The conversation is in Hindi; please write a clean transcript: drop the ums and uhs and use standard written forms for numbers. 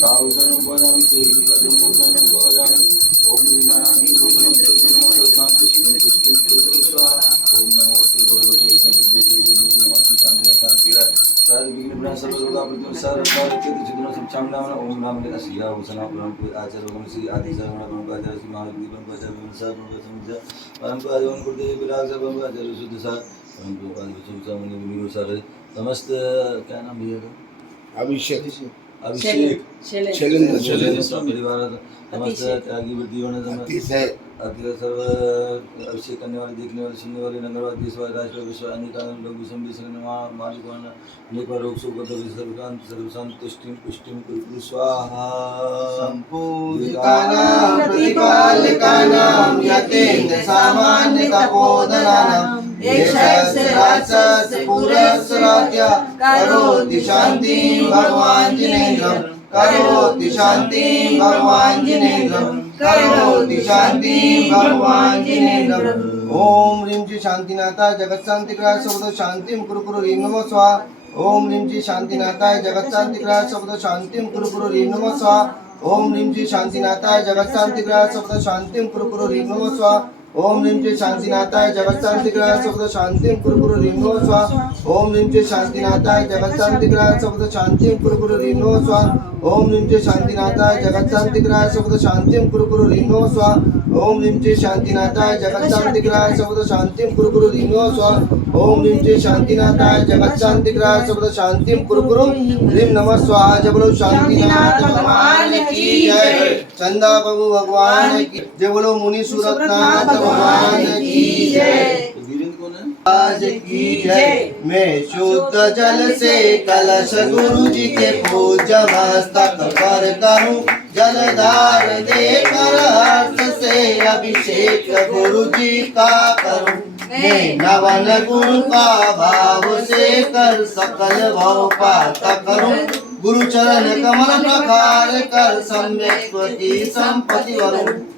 काउसनं पदामि ते पदमोदनं पदामि ओम ह्रीमानादि भूतमन्त्रे नमः शान्तिष्ठिं पुष्टिं कुरु स्वाहा ओम नमो भगवते विष्णुदेवी मूर्ति नमः शांति शांति सर्व विघ्न विनाश सर्व रोग प्रतिम सर्व कार्य चित्त चित्तन सब क्षमनावन ओम राम ने सिया भूषण परम को आचार्य ओम श्री आदि सर्वण परम को आचार्य श्री महावीर परम को आचार्य सर्व समझ परम को आजीवन करते विराग सर्व को आचार्य शुद्ध सार परम को आदि विष्णु मुनि मुनि सारे समस्त क्या नाम भैया का अभिषेक शैलेंद्र परिवार समस्त त्यागी वृद्धिवन समस्त अतिथि सर्व अभिषेक करने वाले देखने वाले सुनने वाले नगरवासी देशवासी राष्ट्र विश्व अन्य कारण लोग विषम विषण मालिकान अनेक रोग शोक सर्वकांत सर्वशांत तुष्टिम पुष्टिम कुरु स्वाहा संपूजितानां प्रतिपालकानां यतेन्द्र सामान्य तपोधनानां एकशस्त्रास्य पुरस्य राज्य करोति शान्तिं भगवान् जिनेन्द्रं करोति शान्तिं भगवान् जिनेन्द्रं करोति शान्तिं भगवान् जिनेन्द्रं ओम ह्रीं श्री शांतिनाथाय जगत्शान्तिकृताय सर्वतो शान्तिं कुरु कुरु ह्रीं नमः स्वाहा ओम ह्रीं श्री शांतिनाथाय जगत्शान्तिकृताय सर्वतो शान्तिं कुरु कुरु ह्रीं नमः स्वाहा ओम ह्रीं श्री शांतिनाथाय जगत्शान्तिकृताय सर्वतो शान्तिं कुरु कुरु ह्रीं नमः स्वाहा ओम ह्रीं श्री शांतिनाथाय जगत्शान्तिकृताय सर्वतो शान्तिं कुरु कुरु ह्रीं नमः स्वाहा ओम ह्रीं श्री शांतिनाथाय जगत्शान्तिकृताय सर्वतो शान्तिं कुरु कुरु ह्रीं नमः स्वाहा ओम ह्रीं श्री शांतिनाथाय जगत्शान्तिकृताय सर्वतो शान्तिं कुरु कुरु ह्रीं नमः स्वाहा ओम ह्रीं श्री शांतिनाथाय जगत्शान्तिकृताय सर्वतो शान्तिं कुरु कुरु ह्रीं नमः स्वाहा ओम ह्रीं श्री शांतिनाथाय जगत्शान्तिकृताय सर्वतो शान्तिं कुरु कुरु ह्रीं नमः स्वाहा जय बोलो शांतिनाथ भगवान की जय चंदा बाबू भगवान की जय बोलो मुनि सूरतनाथ भगवान की जय आज की जय मैं शुद्ध जल से कलश गुरु जी के पूज्य मस्तक पर करूं जलधार देकर हर्ष से अभिषेक गुरु जी का करूं मैं नवन गुरु का भाव से कर सकल भव पात करूं गुरु चरण कमल प्रकार कर सम्यक की संपत्ति वरूं